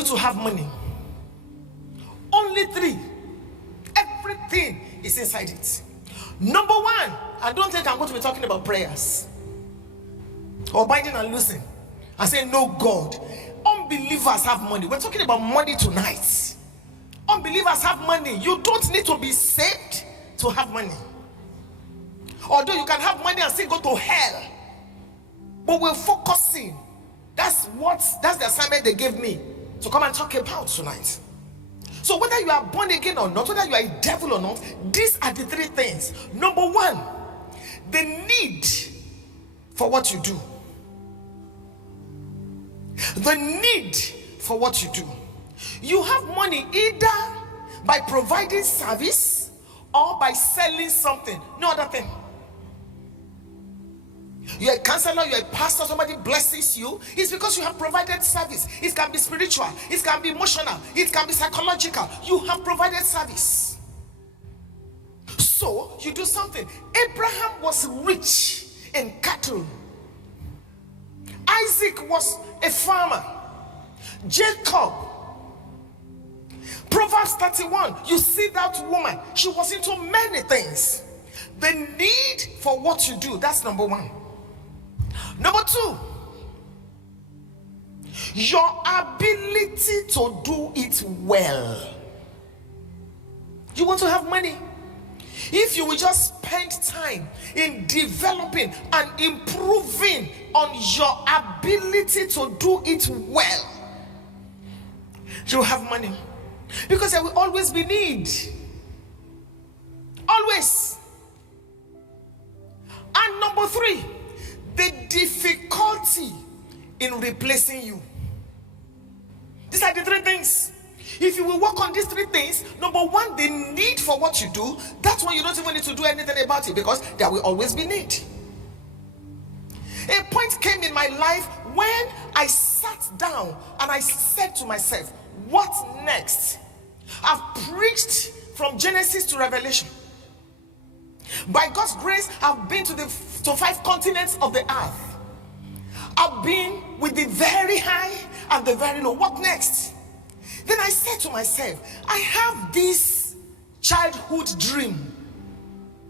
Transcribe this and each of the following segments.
you to have money. Only 3. Everything is inside it. Number 1, I don't think I'm going to be talking about prayers or binding and loosing and saying no God. Unbelievers have money. We're talking about money tonight. Unbelievers have money. You don't need to be saved to have money. Although you can have money and still go to hell. But we're focusing. That's the assignment they gave me to come and talk about tonight. So whether you are born again or not, whether you are a devil or not, these are the 3 things. Number 1, the need for what you do. The need for what you do. You have money either by providing service or by selling something. No other thing. You're a counselor, you're a pastor, somebody blesses you. It's because you have provided service. It can be spiritual, it can be emotional, it can be psychological. You have provided service. So you do something. Abraham was rich in cattle. Isaac was a farmer. Jacob. Proverbs 31, you see that woman, she was into many things. The need for what you do, that's number 1. Number 2, your ability to do it well. You want to have money? If you will just spend time in developing and improving on your ability to do it well, you have money. Because there will always be need. Always. And number 3, the difficulty in replacing you. These are the 3 things. If you will work on these 3 things, number 1, the need for what you do, that's when you don't even need to do anything about it, because there will always be need. A point came in my life when I sat down and I said to myself, what next? I've preached from Genesis to Revelation. By God's grace, I've been to 5 continents of the earth. I've been with the very high and the very low. What next? Then I said to myself, I have this childhood dream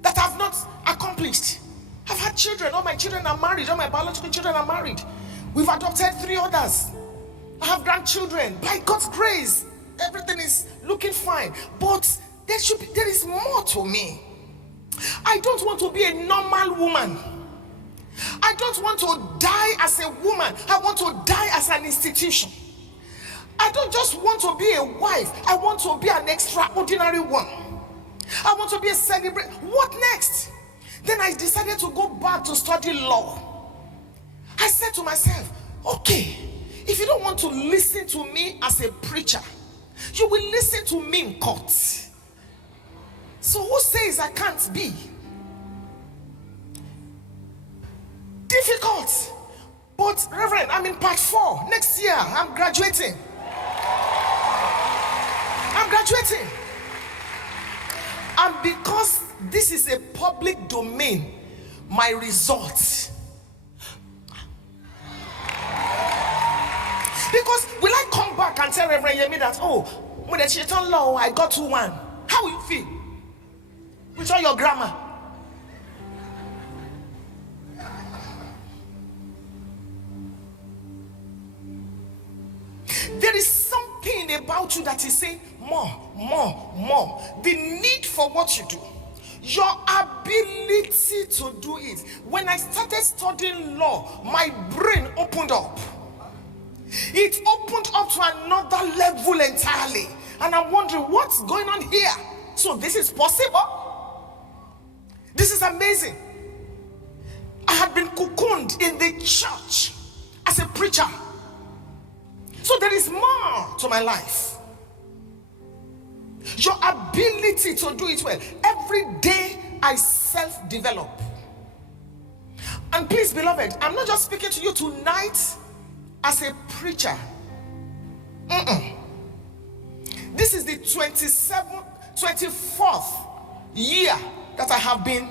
that I've not accomplished. I've had children. All my children are married. All my biological children are married. We've adopted 3 others. I have grandchildren. By God's grace, everything is looking fine. But there is more to me. I don't want to be a normal woman. I don't want to die as a woman. I want to die as an institution. I don't just want to be a wife. I want to be an extraordinary one. I want to be a celebrity. What next? Then I decided to go back to study law. I said to myself, okay, if you don't want to listen to me as a preacher, you will listen to me in court. So who says I can't be? Difficult. But Reverend, I'm in part 4. Next year, I'm graduating. And because this is a public domain, my results. Because will I come back and tell Reverend Yemi that, oh, when the Shaitan law, I got 2-1. How will you feel? With all your grammar. There is something about you that is saying more. The need for what you do. Your ability to do it. When I started studying law, my brain opened up. It opened up to another level entirely. And I'm wondering what's going on here. So this is possible? This is amazing. I had been cocooned in the church as a preacher. So there is more to my life. Your ability to do it well. Every day I self-develop. And please, beloved, I'm not just speaking to you tonight as a preacher. This is the 24th year that I have been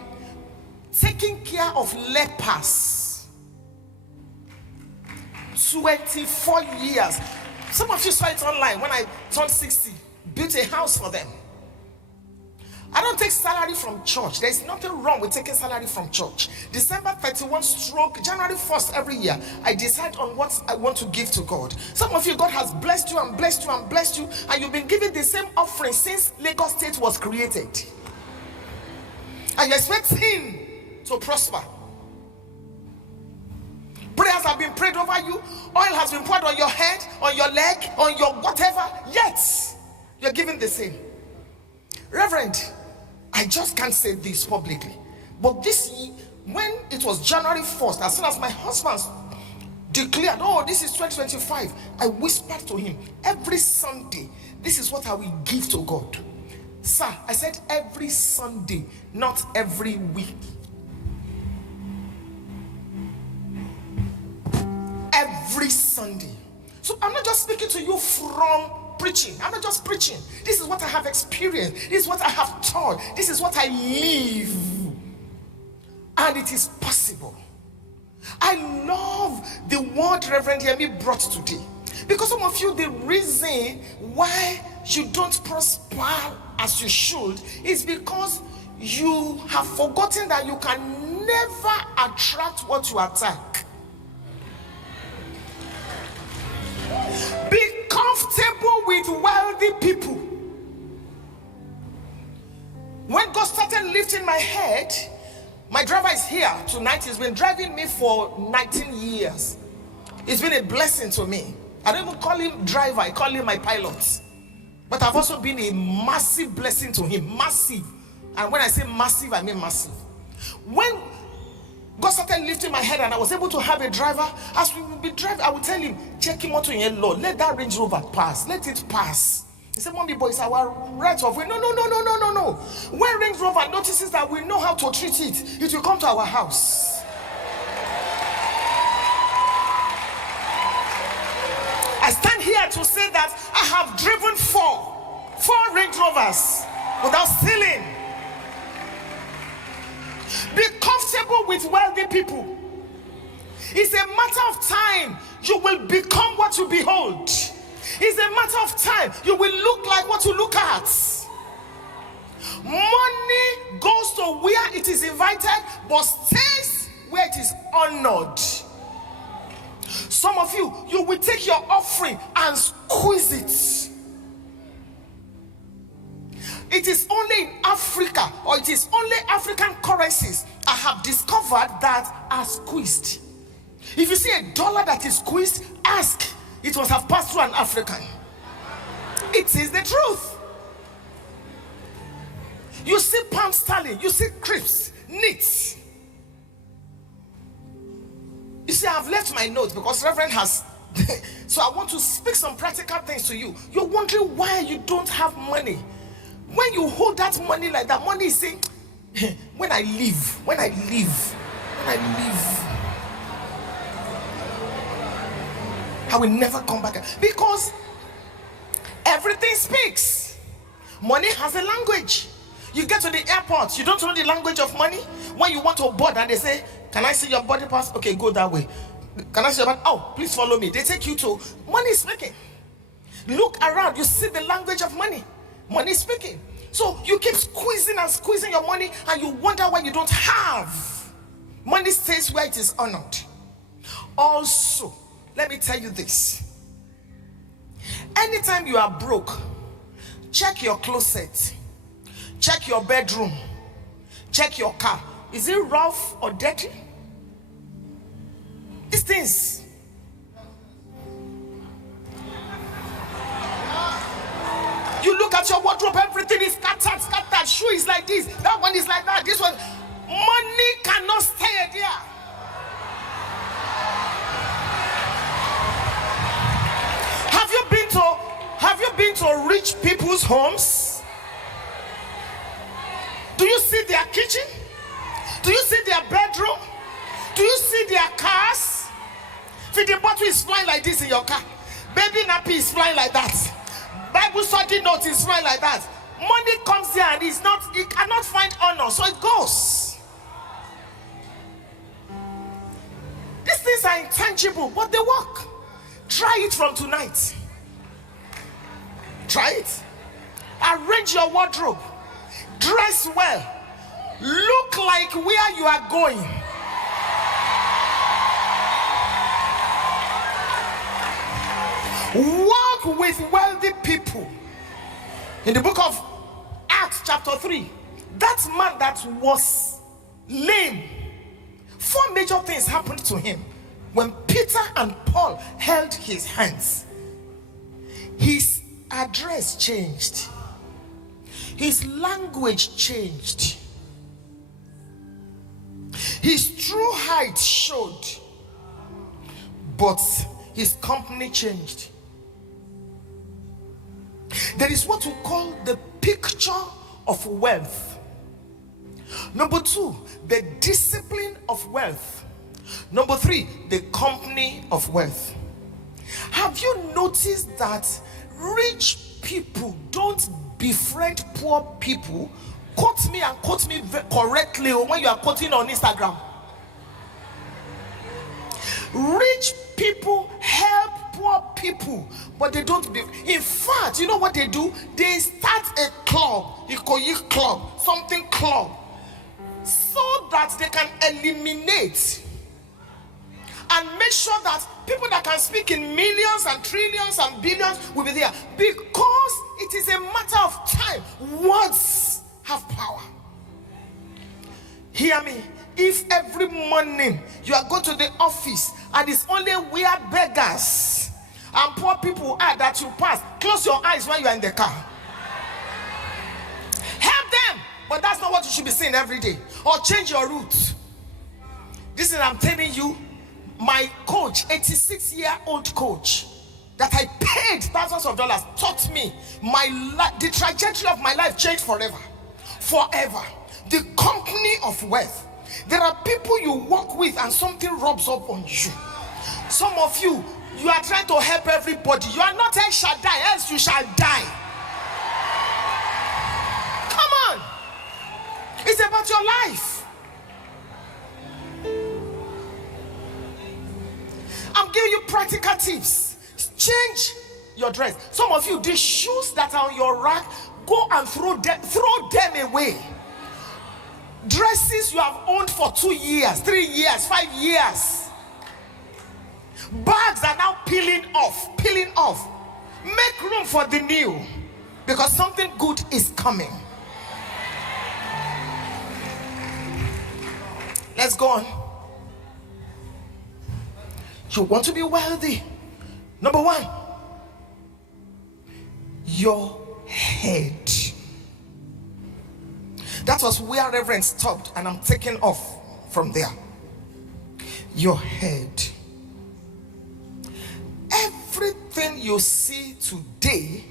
taking care of lepers. 24 years. Some of you saw it online when I turned 60, built a house for them. I don't take salary from church. There's nothing wrong with taking salary from church. December 31 stroke January 1st every year, I decide on what I want to give to God. Some of you, God has blessed you and blessed you and blessed you, and you've been giving the same offering since Lagos State was created. And you expect Him to prosper. Prayers have been prayed over you. Oil has been poured on your head, on your leg, on your whatever. Yet, you're giving the same. Reverend, I just can't say this publicly, but this year, when it was January 1st, as soon as my husband declared, oh, this is 2025, I whispered to him, every Sunday, this is what I will give to God. Sir, I said every Sunday, not every week. Every Sunday. So I'm not just speaking to you from preaching. I'm not just preaching. This is what I have experienced. This is what I have taught. This is what I live. And it is possible. I love the word Reverend Yemi brought today. Because some of you, the reason why you don't prosper as you should is because you have forgotten that you can never attract what you attack. Be comfortable with wealthy people. When God started lifting my head, my driver is here tonight. He's been driving me for 19 years. It's been a blessing to me. I don't even call him driver, I call him my pilot. But I've also been a massive blessing to him. Massive. And when I say massive, I mean massive. When God started lifting my head and I was able to have a driver, as we would be driving, I would tell him, check him out to your Lord. Let that Range Rover pass. Let it pass. He said, Mommy boy, it's our right of way. No. When Range Rover notices that we know how to treat it, it will come to our house. I stand here to say that I have driven four Range Rovers without stealing. Be comfortable with wealthy people. It's a matter of time you will become what you behold. It's a matter of time you will look like what you look at. Money goes to where it is invited, but stays where it is honored. Some of you, you will take your offering and squeeze it. It is only in Africa, or it is only African currencies I have discovered that are squeezed. If you see a dollar that is squeezed, ask. It must have passed through an African. It is the truth. You see pound sterling, you see crisps, knits. You see, I've left my notes because Reverend has. So I want to speak some practical things to you. You're wondering why you don't have money. When you hold that money like that, money is saying, when I leave, I will never come back. Because everything speaks. Money has a language. You get to the airport, you don't know the language of money. When you want to board and they say, can I see your boarding pass? Okay, go that way. Can I see your pass? Oh, please follow me. They take you to money speaking. Look around, you see the language of money. Money speaking. So you keep squeezing and squeezing your money and you wonder why you don't have. Money stays where it is honored. Also, let me tell you this. Anytime you are broke, check your closet, check your bedroom, check your car. Is it rough or dirty? These things. You look at your wardrobe, everything is scattered. Shoe is like this, that one is like that, this one. Money cannot stay there. Have you been to rich people's homes? Do you see their kitchen? Do you see their bedroom? Do you see their cars? Feeding bottle is flying like this in your car. Baby nappy is flying like that. Bible study note is flying like that. Money comes here and it cannot find honor, so it goes. These things are intangible, but they work. Try it from tonight. Try it. Arrange your wardrobe. Dress well. Look like where you are going. Walk with wealthy people. In the book of Acts chapter 3, that man that was lame, 4 major things happened to him when Peter and Paul held his hands. His address changed. His language changed. His true height showed. But his company changed. There is what we call the picture of wealth. Number 2, the discipline of wealth. Number 3, the company of wealth. Have you noticed that rich people don't befriend poor people? Quote me and quote me correctly when you are quoting on Instagram. Rich people help poor people, but they don't be. In fact, you know what they do? They start a club, Ikoyi club, something club, so that they can eliminate and make sure that people that can speak in millions and trillions and billions will be there, because it is a matter of time. Words have power. Hear me. If every morning you are going to the office and it's only weird beggars and poor people are that you pass, close your eyes when you are in the car. Help them, but that's not what you should be saying every day. Or change your route. This is, I'm telling you, my coach, 86-year-old coach that I paid thousands of dollars, taught me the trajectory of my life changed forever. Forever. The company of wealth. There are people you work with and something rubs up on you. Some of you, you are trying to help everybody. You are not El Shaddai, else you shall die. Come on. It's about your life. I'm giving you practical tips. Change your dress. Some of you, the shoes that are on your rack, go and throw them away. Dresses you have owned for 2 years, 3 years, 5 years. Bags are now peeling off. Make room for the new, because something good is coming. Let's go on. You want to be wealthy. Number 1, your head. That was where Reverend stopped, and I'm taking off from there. Your head. Everything you see today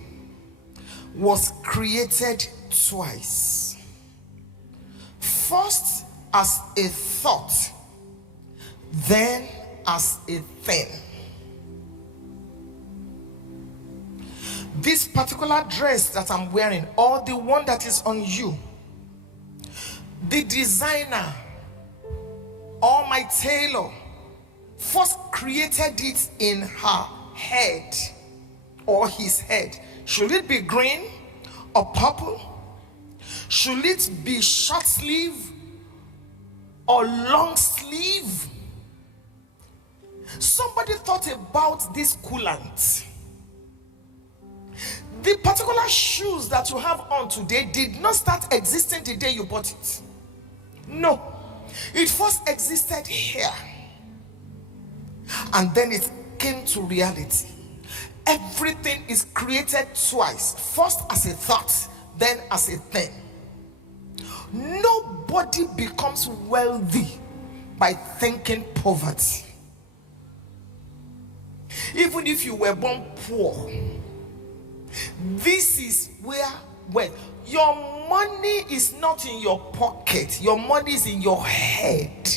was created twice. First as a thought, then as a thing. This particular dress that I'm wearing, or the one that is on you, the designer or my tailor first created it in her head or his head. Should it be green or purple? Should it be short sleeve or long sleeve? Somebody thought about this coolant. The particular shoes that you have on today did not start existing the day you bought it. No, it first existed here, and then it came to reality. Everything is created twice, first as a thought, then as a thing. Nobody becomes wealthy by thinking poverty. Even if you were born poor, this is where your money is not in your pocket. Your money is in your head.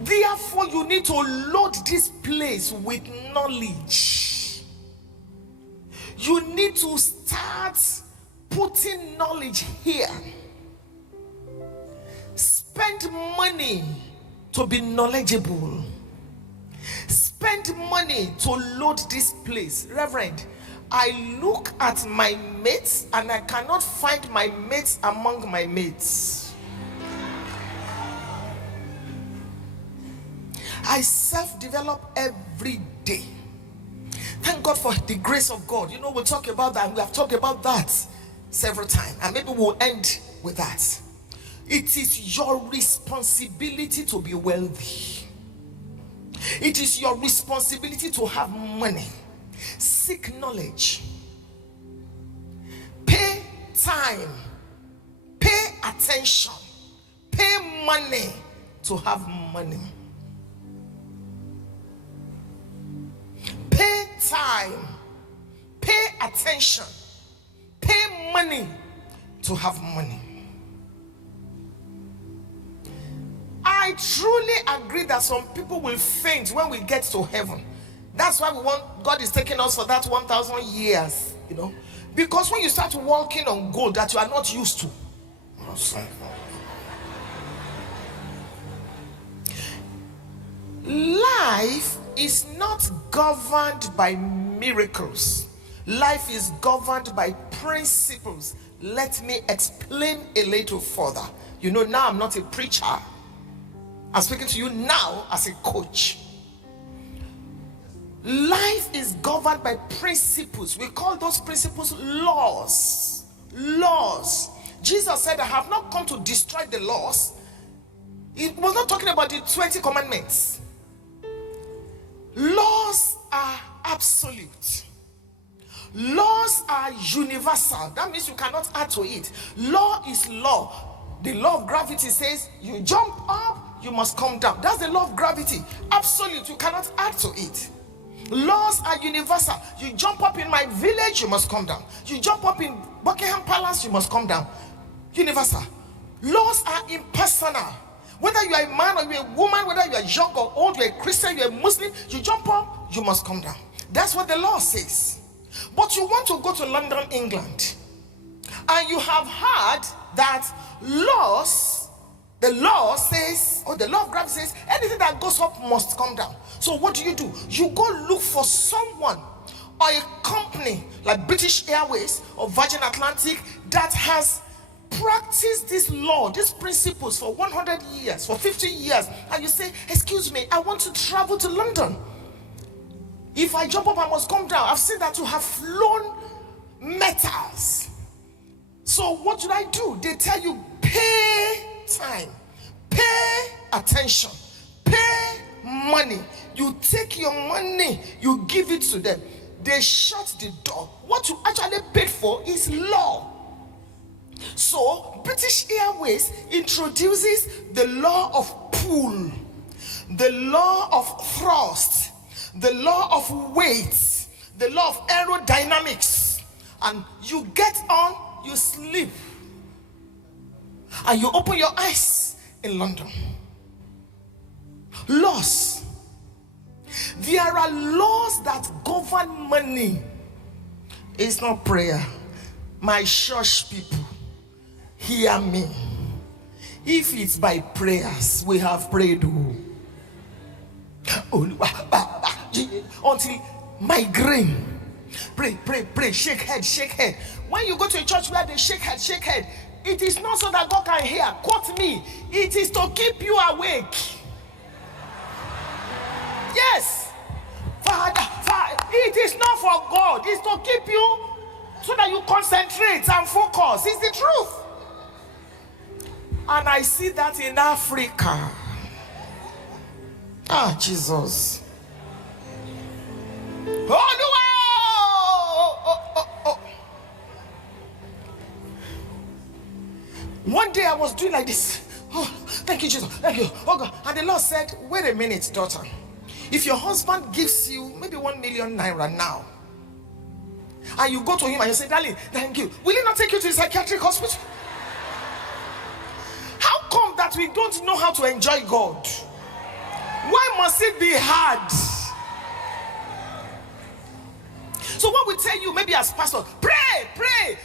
Therefore, you need to load this place with knowledge. You need to start putting knowledge here. Spend money to be knowledgeable. spend money to load this place. Reverend, I look at my mates and I cannot find my mates among my mates. I self-develop every day. Thank God for the grace of God. You know, we'll talk about that. We have talked about that several times, and maybe we'll end with that. It is your responsibility to be wealthy. It is your responsibility to have money. Seek knowledge. Pay time. Pay attention. Pay money to have money. Pay time. Pay attention. Pay money to have money. I truly agree that some people will faint when we get to heaven. That's why God is taking us for that 1,000 years, you know. Because when you start walking on gold that you are not used to, life is not governed by miracles. Life is governed by principles. Let me explain a little further. You know, now I'm not a preacher. I'm speaking to you now as a coach. Life is governed by principles. We call those principles laws. Laws. Jesus said, I have not come to destroy the laws. He was not talking about the 20 commandments. Laws are absolute. Laws are universal. That means you cannot add to it. Law is law. The law of gravity says you jump up, you must come down. That's the law of gravity. Absolute. You cannot add to it. Laws are universal. You jump up in my village, you must come down. You jump up in Buckingham Palace, you must come down. Universal. Laws are impersonal. Whether you are a man or you are a woman, whether you are young or old, you are a Christian, you are a Muslim, you jump up, you must come down. That's what the law says. But you want to go to London, England, and you have heard that laws, the law says, or the law of gravity says, anything that goes up must come down. So what do? You go look for someone or a company like British Airways or Virgin Atlantic that has practiced this law, these principles for 100 years, for 50 years, and you say, excuse me, I want to travel to London. If I jump up, I must come down. I've seen that you have flown metals. So what should I do? They tell you, pay time, pay attention, pay money. You take your money, you give it to them. They shut the door. What you actually paid for is law. So British Airways introduces the law of pull, the law of thrust, the law of weight, the law of aerodynamics, and you get on, you sleep, and you open your eyes in London. Laws. There are laws that govern money. It's not prayer. My church people, hear me. If it's by prayers, we have prayed until migraine. Pray, shake head. When you go to a church where they shake head, it is not so that God can hear. Quote me. It is to keep you awake. Yes. Father, it is not for God. It's to keep you so that you concentrate and focus. It's the truth. And I see that in Africa. Ah, Jesus. One day I was doing like this. Oh, thank you, Jesus. Thank you. Oh God. And the Lord said, wait a minute, daughter. If your husband gives you maybe 1 million naira now, and you go to him and you say, darling, thank you, will he not take you to a psychiatric hospital? How come that we don't know how to enjoy God? Why must it be hard? So when we tell you, maybe as pastor, pray,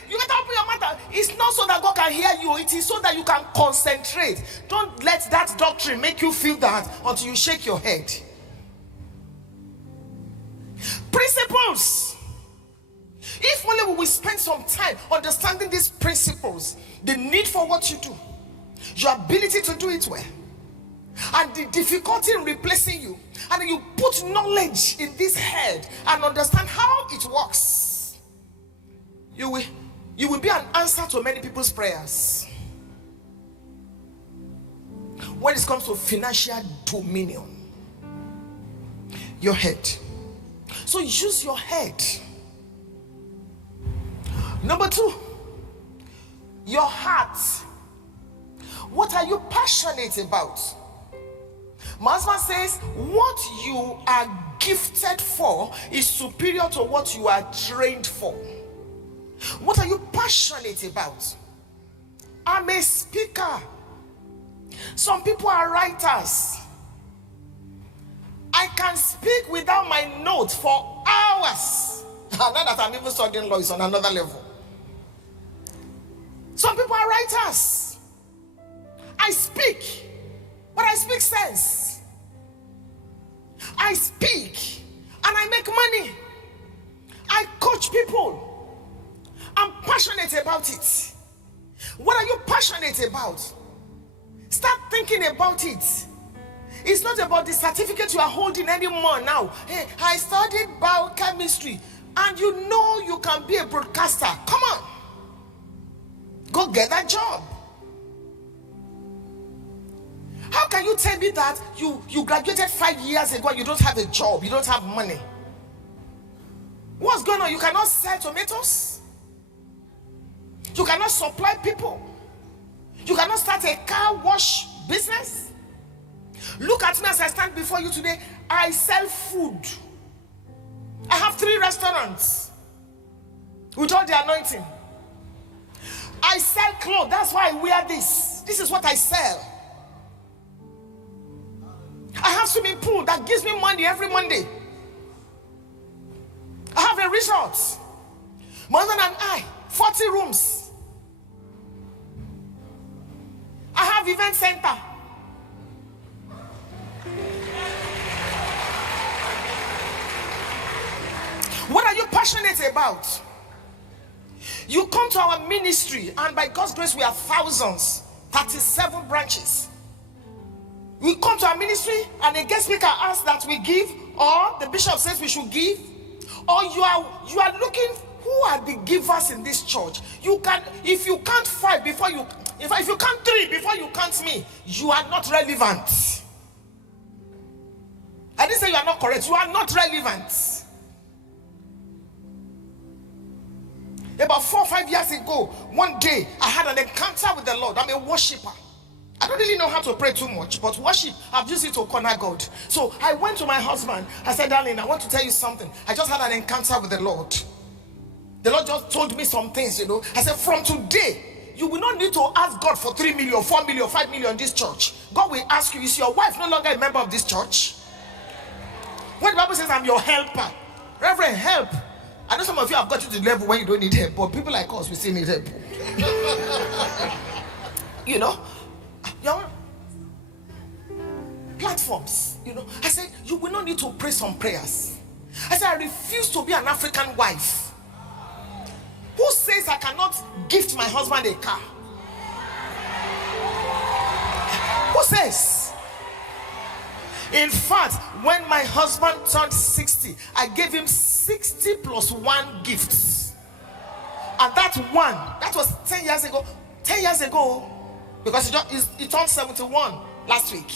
you better open your mouth. It's not so that God can hear you. It is so that you can concentrate. Don't let that doctrine make you feel that until you shake your head. Principles. If only we will spend some time understanding these principles, the need for what you do, your ability to do it well, and the difficulty in replacing you, and you put knowledge in this head and understand how it works, you will be an answer to many people's prayers. When it comes to financial dominion, your head. So use your head. Number 2, your heart. What are you passionate about? My husband says what you are gifted for is superior to what you are trained for. What are you passionate about? I'm a speaker. Some people are writers. I can speak without my notes for hours. Now that I'm even studying law, is on another level. Some people are writers. I speak, but I speak sense. I speak and I make money. I coach people. I'm passionate about it. What are you passionate about? Start thinking about it. It's not about the certificate you are holding anymore now. Hey, I studied biochemistry, and you know you can be a broadcaster. Come on. Go get that job. How can you tell me that you graduated 5 years ago and you don't have a job, you don't have money? What's going on? You cannot sell tomatoes? You cannot supply people? You cannot start a car wash business? Look at me as I stand before you today. I sell food. I have 3 restaurants with all the anointing. I sell clothes. That's why I wear this. This is what I sell. I have swimming pool that gives me money every Monday. I have a resort. My husband and I, 40 rooms. I have event center. What are you passionate about? You come to our ministry, and by God's grace we have thousands, 37 branches. We come to our ministry and a guest speaker asks that we give, or the bishop says we should give, or you are looking who are the givers in this church. You can, if you count 5 before you, if you count 3 before you count me, you are not relevant. I didn't say you are not correct. You are not relevant. About 4 or 5 years ago, one day I had an encounter with the Lord. I'm a worshiper. I don't really know how to pray too much, but worship, I've used it to corner God. So I went to my husband. I said, darling, I want to tell you something. I just had an encounter with the Lord. The Lord just told me some things, you know. I said, from today, you will not need to ask God for 3 million, 4 million, 5 million in this church. God will ask you, is your wife no longer a member of this church? When the Bible says, I'm your helper, Reverend, help. I know some of you have got to the level where you don't need help, but people like us, we still need help. You know, your platforms, you know. I said, you will not need to pray some prayers. I said, I refuse to be an African wife who says I cannot gift my husband a car. Who says? In fact, when my husband turned 60, I gave him 60 plus 1 gifts. And that was 10 years ago. 10 years ago, because he turned 71 last week.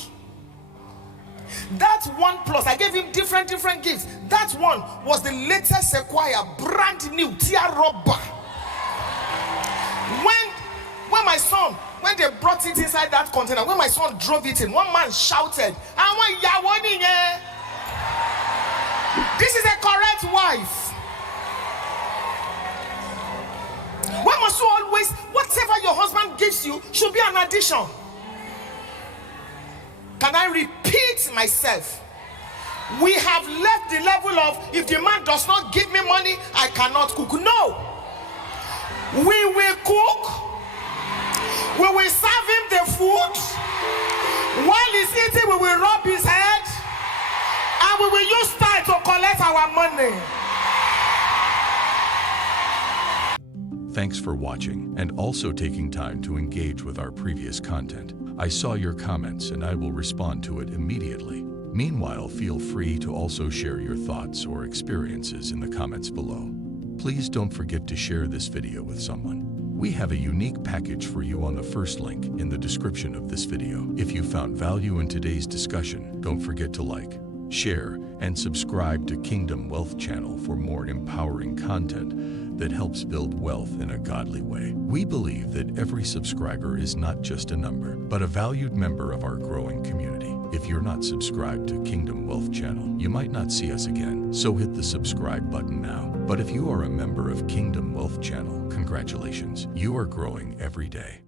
That 1 plus, I gave him different gifts. That one was the latest Sequoia, brand new, tear rubber. When they brought it inside that container, when my son drove it in, one man shouted, "I want Yawani." This is a correct wife. Why must you always, whatever your husband gives you should be an addition? Can I repeat myself? We have left the level of, if the man does not give me money, I cannot cook. No. We will cook. We will serve him the food. While he's eating, we will rub his head. And we will use style to collect our money. Thanks for watching and also taking time to engage with our previous content. I saw your comments and I will respond to it immediately. Meanwhile, feel free to also share your thoughts or experiences in the comments below. Please don't forget to share this video with someone. We have a unique package for you on the first link in the description of this video. If you found value in today's discussion, don't forget to like, share, and subscribe to Kingdom Wealth Channel for more empowering content that helps build wealth in a godly way. We believe that every subscriber is not just a number, but a valued member of our growing community. If you're not subscribed to Kingdom Wealth Channel, you might not see us again, so hit the subscribe button now. But if you are a member of Kingdom Wealth Channel, congratulations, you are growing every day.